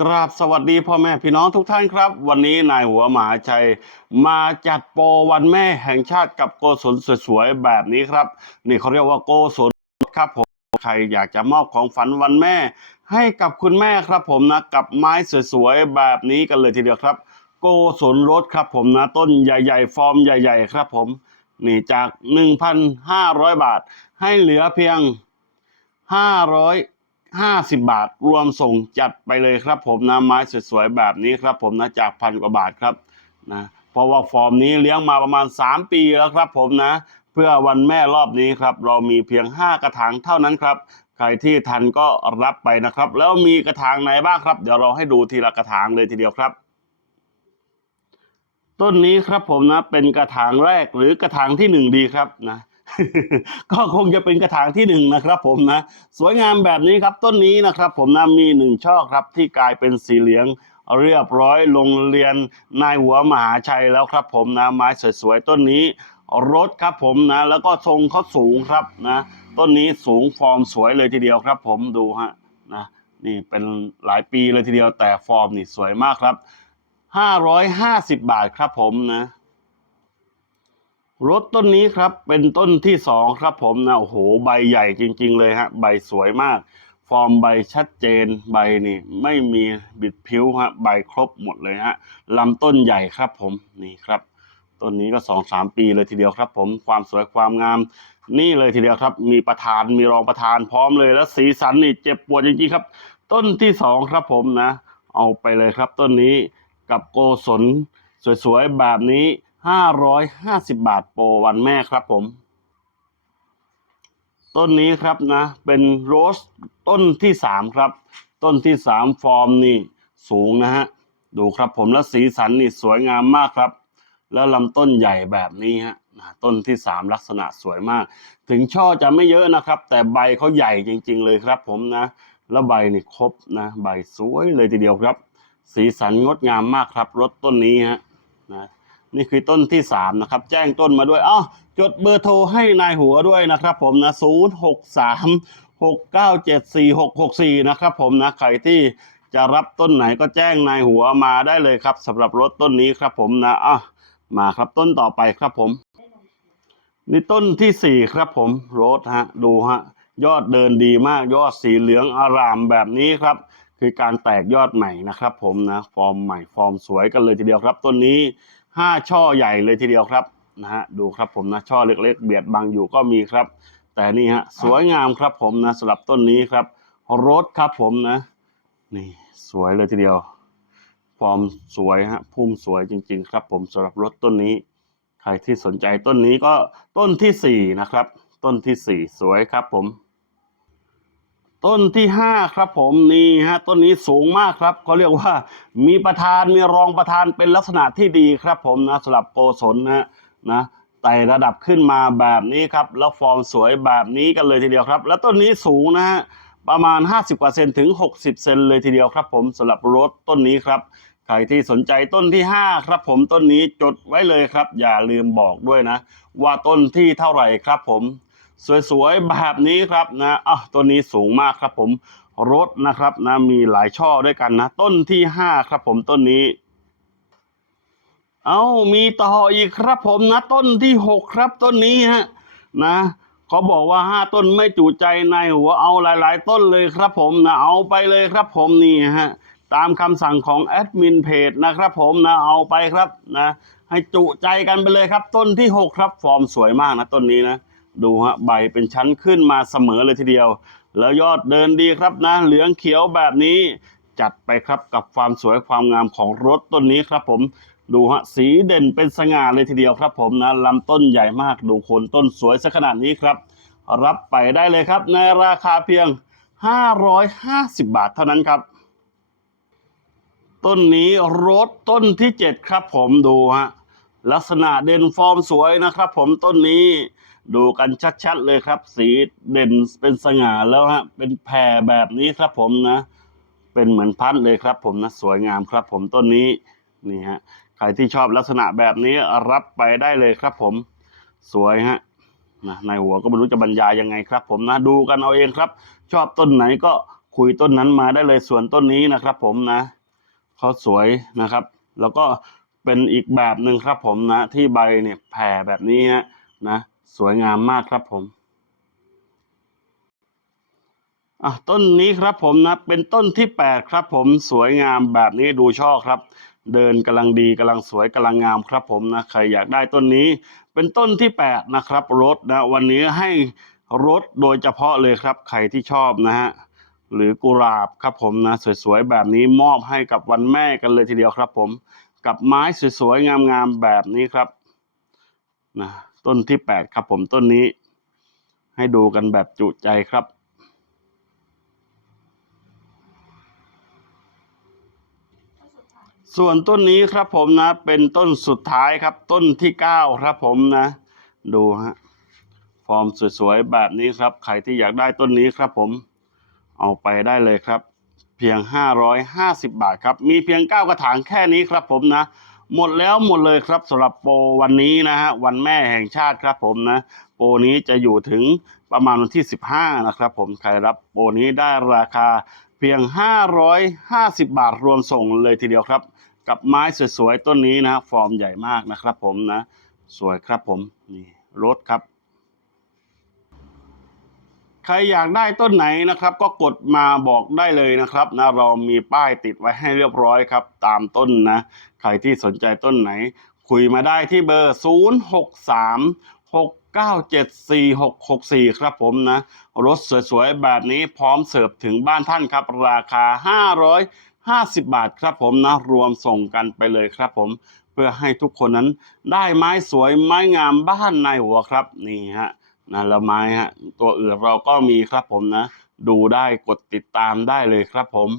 กราบสวัสดีพ่อแม่พี่น้องทุกท่านครับ วันนี้นายหัวหมาชัย มาจัดโปรวันแม่แห่งชาติกับโกศลสวยๆแบบนี้ครับ นี่เขาเรียกว่าโกศลครับผมใครอยากจะมอบของฝันวันแม่ ให้กับคุณแม่ครับผมนะกับไม้สวยๆแบบนี้กันเลยทีเดียวครับ โกศลรถครับผมนะต้นใหญ่ ๆ ฟอร์มใหญ่ ๆ ครับผมนี่จาก 1,500 บาท ให้เหลือเพียง 50 บาท รวมส่งจัดไปเลยครับ ผมนะไม้สวยๆแบบนี้ครับ ผมนะจากพันกว่าบาทครับนะเพราะว่าฟอร์มนี้เลี้ยงมาประมาณ 3 ปีแล้วครับ ผมนะ เพื่อวันแม่รอบนี้ครับ เรามีเพียง 5 กระถางเท่านั้นครับ ใครที่ทันก็รับไปนะครับ แล้วมีกระถางไหนบ้างครับ เดี๋ยวเราให้ดูทีละกระถางเลยทีเดียวครับต้นนี้ครับผมนะเป็นกระถางแรกหรือกระถางที่หนึ่งดีครับนะ ก็คงจะเป็นกระถางที่หนึ่งนะครับผมนะ สวยงามแบบนี้ครับต้นนี้นะครับผมนะมีหนึ่งช่อครับที่กลายเป็นสีเหลืองเรียบร้อยโรงเรียนนายหัวมหาชัยแล้วครับผมนะไม้สวยๆต้นนี้รถครับผมนะ แล้วก็ทรงเขาสูงครับนะ ต้นนี้สูงฟอร์มสวยเลยทีเดียวครับ ผมดูฮะนะนี่เป็นหลายปีเลยทีเดียวแต่ฟอร์มนี่สวยมากครับ 550 บาทครับผมนะ รถต้นนี้ครับเป็นต้นที่สองครับผมนะโอ้โหใบใหญ่จริง ๆ เลยฮะใบสวยมาก ฟอร์มใบชัดเจนใบนี่ ไม่มีบิดผิวฮะใบครบหมดเลยฮะลำต้นใหญ่ครับผมนี่ครับต้นนี้ก็สองสามปีเลยทีเดียวครับ ผมความสวยความงาม นี่เลยทีเดียวครับ มีประธานมีรองประธานพร้อมเลยแล้วสีสันนี่เจ็บปวดจริงๆครับ ต้นที่สองครับผมนะ เอาไปเลยครับต้นนี้กับโกศลสวยๆแบบนี้ 550 บาทโปรวันแม่ครับผม ต้นนี้ครับนะ เป็นโรสต้นที่สามครับ ต้นที่สามฟอร์มนี่สูงนะฮะ ดูครับผมแล้วสีสันนี่สวยงามมากครับ แล้วลำต้นใหญ่แบบนี้ฮะต้นที่สามลักษณะสวยมาก ถึงช่อจะไม่เยอะนะครับ แต่ใบเขาใหญ่จริง ๆ เลยครับผมนะ แล้วใบนี่ครบนะ ใบสวยเลยทีเดียวครับ สีสันงดงามมากครับรถต้นนี้ฮะนะ นี่คือต้นที่สามนะครับ แจ้งต้นมาด้วยอ้าวจดเบอร์โทรให้นายหัวด้วยนะครับ ผมนะศูนย์หกสามหกเก้าเจ็ดสี่หกหกสี่นะครับ ผมนะใครที่จะรับต้นไหนก็แจ้งนายหัวมาได้เลยครับสำหรับรถต้นนี้ครับ ผมนะอะมาครับต้นต่อไปครับผม นี่ต้นที่สี่ครับผมรสฮะดูฮะยอดเดินดีมากยอดสีเหลืองอารามแบบนี้ครับ คือการแตกยอดใหม่นะครับ ผมนะฟอร์มใหม่ฟอร์มสวยกันเลยทีเดียวครับต้นนี้ ห้าช่อใหญ่เลยทีเดียวครับนะฮะดูครับผมนะช่อเล็กๆ เบียดบังอยู่ก็มีครับ แต่นี่ฮะสวยงามครับผมนะสำหรับต้นนี้ครับรถครับผมนะ นี่สวยเลยทีเดียวฟอร์มสวยฮะพุ่มสวยจริง ๆ ครับ ผมสำหรับรถต้นนี้ ใครที่สนใจต้นนี้ก็ต้นที่สี่นะครับต้นที่สี่สวยครับผม ต้นที่ห้าครับผมนี่ฮะต้นนี้สูงมากครับเขาเรียกว่ามีประธานมีรองประธานเป็นลักษณะที่ดีครับผมนะสำหรับโกศลนะนะไต่ระดับขึ้นมาแบบนี้ครับ แล้วฟอร์มสวยแบบนี้กันเลยทีเดียวครับ แล้วต้นนี้สูงนะฮะประมาณ 50กว่าเซนถึง 60 เซนเลยทีเดียวครับ ผมสำหรับรถต้นนี้ครับใครที่สนใจต้นที่ 5 ครับ ผมต้นนี้จดไว้เลยครับ อย่าลืมบอกด้วยนะ ว่าต้นที่เท่าไหร่ครับผม สวยๆแบบนี้ครับนะอะต้นนี้สูงมากครับผมรถนะครับนะมีหลายช่อด้วยกันนะ ต้นที่5ครับผมต้นนี้ เอามีต่ออีกครับผมนะ ต้นที่6ครับต้นนี้ฮะนะเขาบอกว่า5ต้นไม่จุใจในหัวเอาหลาย ๆ ต้นเลยครับผมนะเอาไปเลยครับผมนี่ฮะตามคำสั่งของแอดมินเพจนะครับผมนะเอาไปครับนะ ให้จุใจกันไปเลยครับ ต้นที่6ครับ ฟอร์มสวยมากนะต้นนี้นะ ดูฮะใบเป็นชั้นขึ้นมาเสมอเลยทีเดียว แล้วยอดเดินดีครับนะ เหลืองเขียวแบบนี้จัดไปครับกับความสวยความงามของรถต้นนี้ครับผมดูฮะสีเด่นเป็นสง่าเลยทีเดียวครับผมนะลำต้นใหญ่มากดูโคนต้นสวยสักขนาดนี้ครับ รับไปได้เลยครับ ในราคาเพียง 550 บาทเท่านั้นครับ ต้นนี้รถต้นที่ 7 ครับผมดูฮะ ลักษณะเด่นฟอร์มสวยนะครับผมต้นนี้ดูกันชัดๆเลยครับ สีเด่นเป็นสง่าแล้วฮะเป็นแผ่แบบนี้ครับผมนะ เป็นเหมือนพัดเลยครับผมนะสวยงามครับผมต้นนี้นี่ฮะใครที่ชอบลักษณะแบบนี้รับไปได้เลยครับผมสวยฮะนะในหัวก็ไม่รู้จะบรรยายยังไงครับ ผมนะดูกันเอาเองครับ ชอบต้นไหนก็คุยต้นนั้นมาได้เลยส่วนต้นนี้นะครับ ผมนะเขาสวยนะครับ แล้วก็ เป็นอีกแบบหนึ่งครับผมนะ ที่ใบเนี่ยแผ่แบบนี้ฮะนะสวยงามมากครับผมอะต้นนี้ครับผมนะเป็นต้นที่แปดครับผมสวยงามแบบนี้ดูช่อครับ เดินกำลังดีกำลังสวยกำลังงามครับผมนะใครอยากได้ต้นนี้ เป็นต้นที่แปดนะครับรถนะวันนี้ให้รถโดยเฉพาะเลยครับใครที่ชอบนะฮะหรือกุหลาบครับผมนะสวยๆแบบนี้มอบให้กับวันแม่กันเลยทีเดียวครับผม กับไม้สวยๆงามๆแบบนี้ครับนะต้นที่แปดครับผมต้นนี้ ให้ดูกันแบบจุใจครับส่วนต้นนี้ครับผมนะ เป็นต้นสุดท้ายครับ ต้นที่เก้าครับผมนะ ดูฮะฟอร์มสวยๆแบบนี้ครับ ใครที่อยากได้ต้นนี้ครับผม เอาไปได้เลยครับ เพียง 550 บาทครับ มีเพียง 9 กระถางแค่นี้ครับผมนะ หมดแล้วหมดเลยครับสำหรับโปรวันนี้นะฮะวันแม่แห่งชาติครับผมนะโปรนี้จะอยู่ถึงประมาณวันที่ 15 นะครับผมใครรับโปรนี้ได้ราคาเพียง 550 บาทรวมส่งเลยทีเดียวครับ กับไม้สวยๆต้นนี้นะฟอร์มใหญ่มากนะครับผมนะ สวยครับผมนี่รถครับ ใครอยากได้ต้นไหนนะครับ ก็กดมาบอกได้เลยนะครับนะเรามีป้ายติดไว้ให้เรียบร้อยครับ ตามต้นนะ ใครที่สนใจต้นไหน คุยมาได้ที่เบอร์ 0 6 3 6 9 7 4 6 6 4 ครับผมนะ รถสวยๆ แบบนี้พร้อมเสิร์ฟถึงบ้านท่านครับ ราคา 550 บาทครับผมนะ รวมส่งกันไปเลยครับผม เพื่อให้ทุกคนนั้นได้ไม้สวยไม้งามบ้านในหัวครับ นี่ฮะ นะละไม้ฮะตัวอื่นเราก็มีครับผมนะ ดูได้กดติดตามได้เลยครับผม